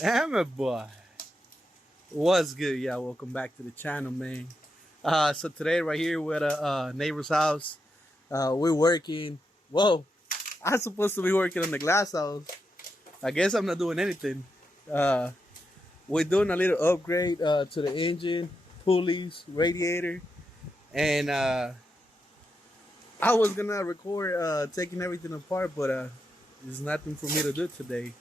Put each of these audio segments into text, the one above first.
Damn it, boy. What's good? Yeah, welcome back to the channel, man. So today, right here, we're at a neighbor's house. We're working. Whoa, I'm supposed to be working on the glass house. I guess I'm not doing anything. Uh, we're doing a little upgrade to the engine, pulleys, radiator, and I was gonna record taking everything apart, but there's nothing for me to do today.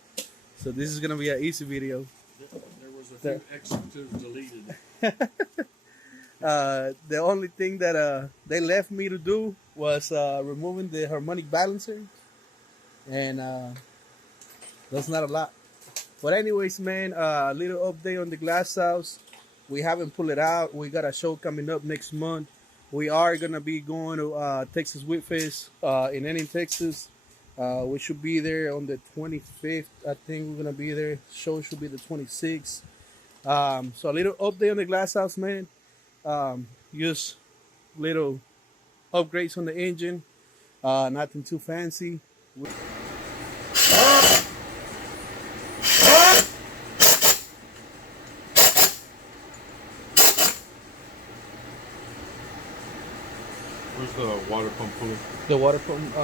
So this is gonna be an easy video. There was a few expletives deleted. The only thing that they left me to do was removing the harmonic balancer, and that's not a lot. But anyways, man, a little update on the glass house. We haven't pulled it out. We got a show coming up next month. We are gonna be going to Texas Whipfest in Ennis, Texas. We should be there on the 25th. I think we're gonna be there. Show should be the 26th. So a little update on the glass house, man. Just little upgrades on the engine. Nothing too fancy. Where's the water pump pulley? The water pump.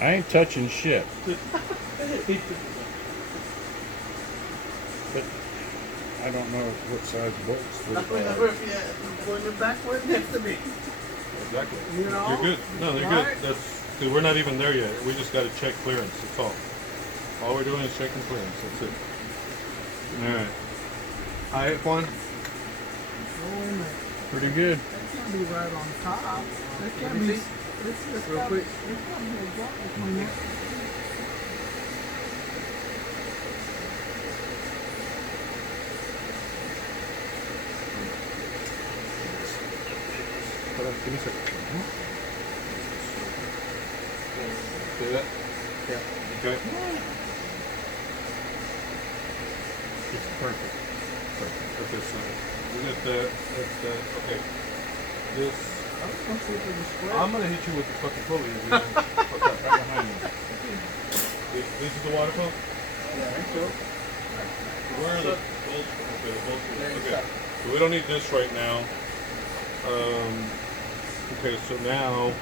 I ain't touching shit. But I don't know what size bolts. Pointing backward next to me. Exactly. You know? You're good. No, they're good. That's because we're not even there yet. We just got to check clearance. That's all. All we're doing is checking clearance. That's it. All right. All right, Juan. Pretty good. That can't be right on top. That can't be. It's Real quick. It's got to be a gap between that. Hold on, give me a second. See that? Yeah. Okay. It's perfect. Perfect. Okay, so we got that. That's that. Okay. This. I was going to see if it was square. I'm gonna hit you with the fucking pulley. Right behind you. This is the water pump? Yeah, I think so. Where are the bolts? Okay, the bolts are okay. So we don't need this right now. Okay, so now.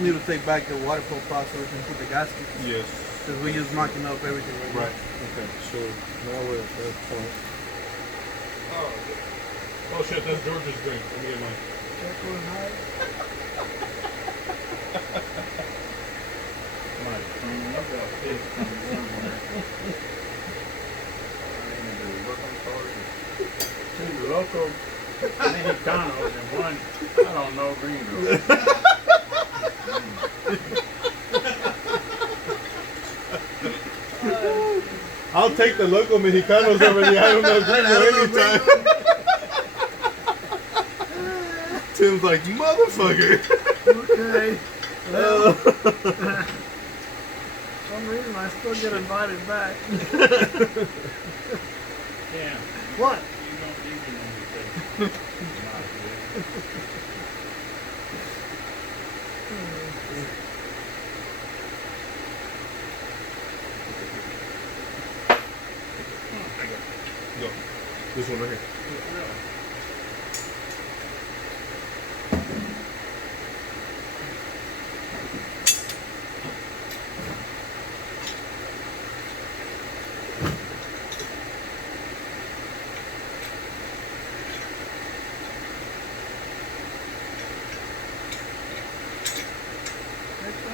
We need to take back the water pump out so we can put the gasket. Yes. Because we're just knocking up everything right Right. Okay. So now we're at that point. Oh shit! That's George's drink. Let me get mine. Circle and high. Two local Mexicanos and one, I don't know, gringo. I'll take the local Mexicanos over the I don't know gringo anytime. Tim's like, motherfucker. Okay. Well, for some reason I still get invited back. Yeah, What? you don't need an invitation. Not good. Go. This one right here.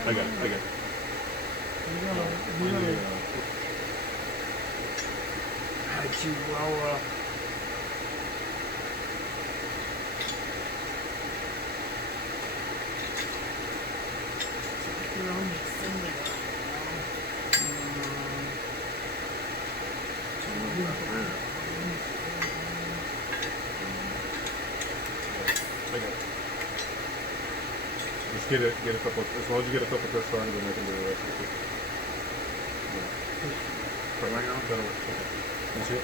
I got it. You know, Chihuahua. I got it. Just get a couple. As long as you get a couple press on, then I can do the rest. Right now, that'll work. Okay. You see it?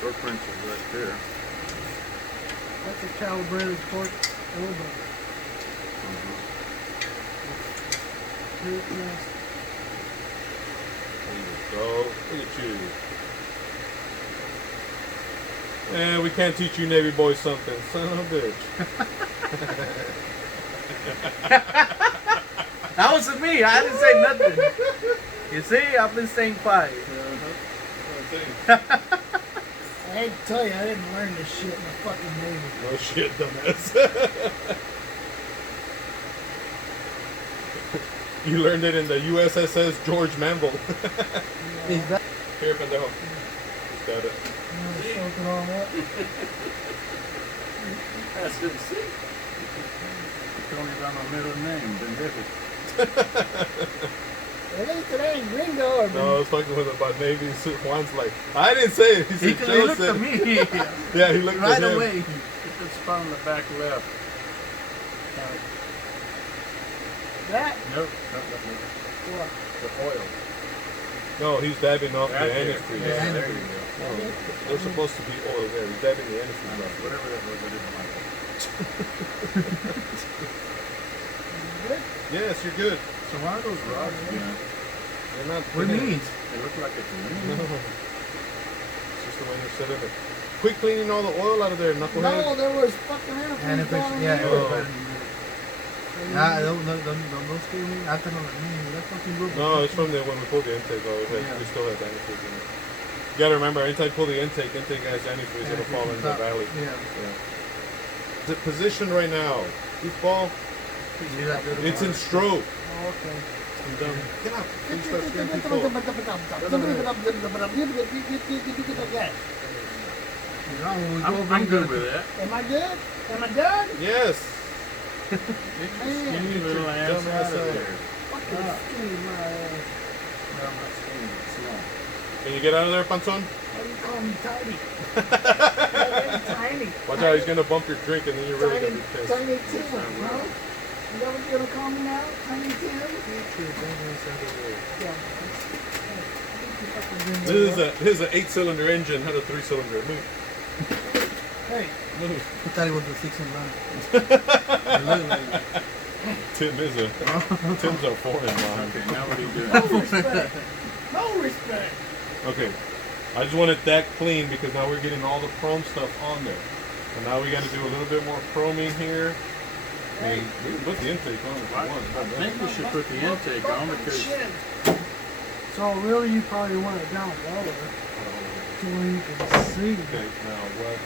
Footprints are right there. That's a calibrated torque elbow. Here it is. There you go. Look at you. And we can't teach you Navy boys something. Son of a bitch. That wasn't me. I didn't say nothing. You see, I've been staying quiet. I hate to tell you, I didn't learn this shit in the fucking Navy. No shit, dumbass. You learned it in the USSS George Manville. Is that? Here, pendejo. He's got it. Soak it all up. That's good to see. You told me about my middle name, Benedict. At least it ain't gringo or No, I was fucking with him about Navy. Juan's like, I didn't say it. He He, said, he Joe looked said at me. Yeah, he looked Right at him. away. Get this spot on the back left. that. Nope. What? The oil. No, he's dabbing off That the there. antifreeze. Yeah, there you go. No, there's supposed to be oil there. He's dabbing the antifreeze off. Whatever that was, I didn't like it. Good? Yes, you're good. So why are those rocks again? They're not. What do you mean? They look like it's No. lean. It's just the way they set it. Quit cleaning all the oil out of there, knucklehead. No, there was fucking antifreeze down Yeah, there. it was better than that. Ah, don't scare me. I thought, man, that fucking good. No, it's from the when we pulled the intake. We still had antifreeze in it. You gotta remember, anytime you pull the intake has antifreeze, it'll fall in the valley. Yeah. The position right now, this ball, it's in stroke. Oh, okay. Get out. Please start scaring people. I'm good with that. Am I good? Am I done? Yes. Get your skinny little ass Dumb ass out of out. there. Fucking skinny, my ass. Well, I'm not skinny, it's small. Can you get out of there, Panzon? Why do you call me tiny? Tiny. Watch out, he's gonna bump your drink and then you're really gonna be pissed. Tiny Tim, huh? You know what you're gonna call me now? Tiny Tim? Yeah. This is an 8-cylinder engine, not a 3-cylinder. Move. Hey, Move. I thought it was a 6 and 9. Tim's a foreign line. Okay, now what are you doing? no respect. No respect. Okay, I just want it that clean because now we're getting all the chrome stuff on there. So now we got to do a little bit more chroming here. And we can put the intake on if you I want. think we should put the intake on because Shit. So really, you probably want it down lower to where you can see. Okay, now what?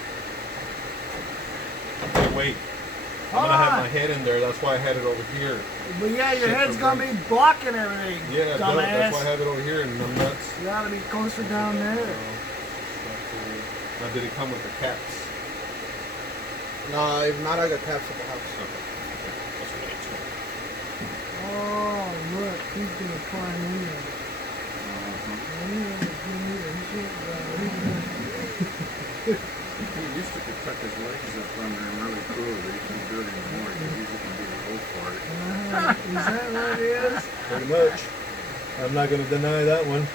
Okay, wait. I'm Hold gonna have on. my head in there. That's why I had it over here. But yeah, your Shit, head's I'm gonna be blocking everything. Yeah, duh, dumbass. that's why I have it over here, and I'm nuts. You gotta be closer down there. Now, did it come with the caps? No, if not, I got caps at the house. Oh, look, he's gonna climb in there. he used to tuck his legs up under him really cool, but he can't do it anymore because he's looking to be the whole part. Is that what it is? Pretty much. I'm not gonna deny that one.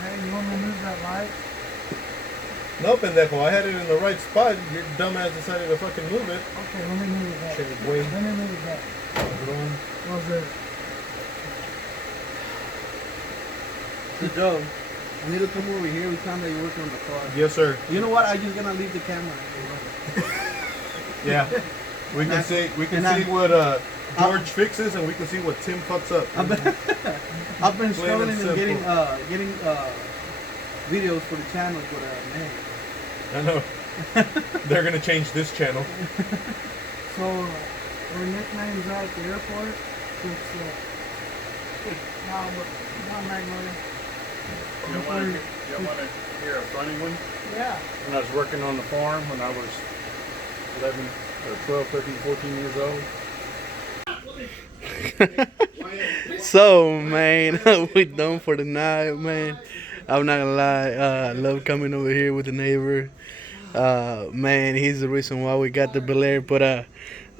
Hey, you want me to move that light? No, pendejo, I had it in the right spot. Your dumbass decided to fucking move it. Okay, let me move it back. Shit, wait. Let me move it back. What's it? So Joe, I need to come over here. We found that you're working on the car. Yes, sir. You know what? I'm just gonna leave the camera. Yeah. We can see what George fixes, and we can see what Tim fucks up. I've been Plain and struggling in simple. getting videos for the channel, but man. I know. They're gonna change this channel. So, our nicknames out at the airport, it's not Magnolia. You don't want to hear a funny one? Yeah. When I was working on the farm when I was 11 or 12, 13, 14 years old. So man, we done for the night, man. I'm not gonna lie, I love coming over here with the neighbor. Man, he's the reason why we got the Bel Air, but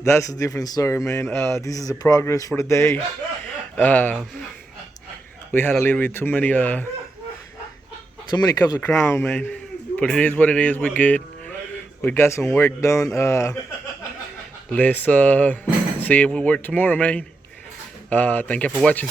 that's a different story, man. This is the progress for the day. We had a little bit too many Too many cups of Crown, man. But it is what it is. We're good. We got some work done. Let's see if we work tomorrow, man. Thank you for watching.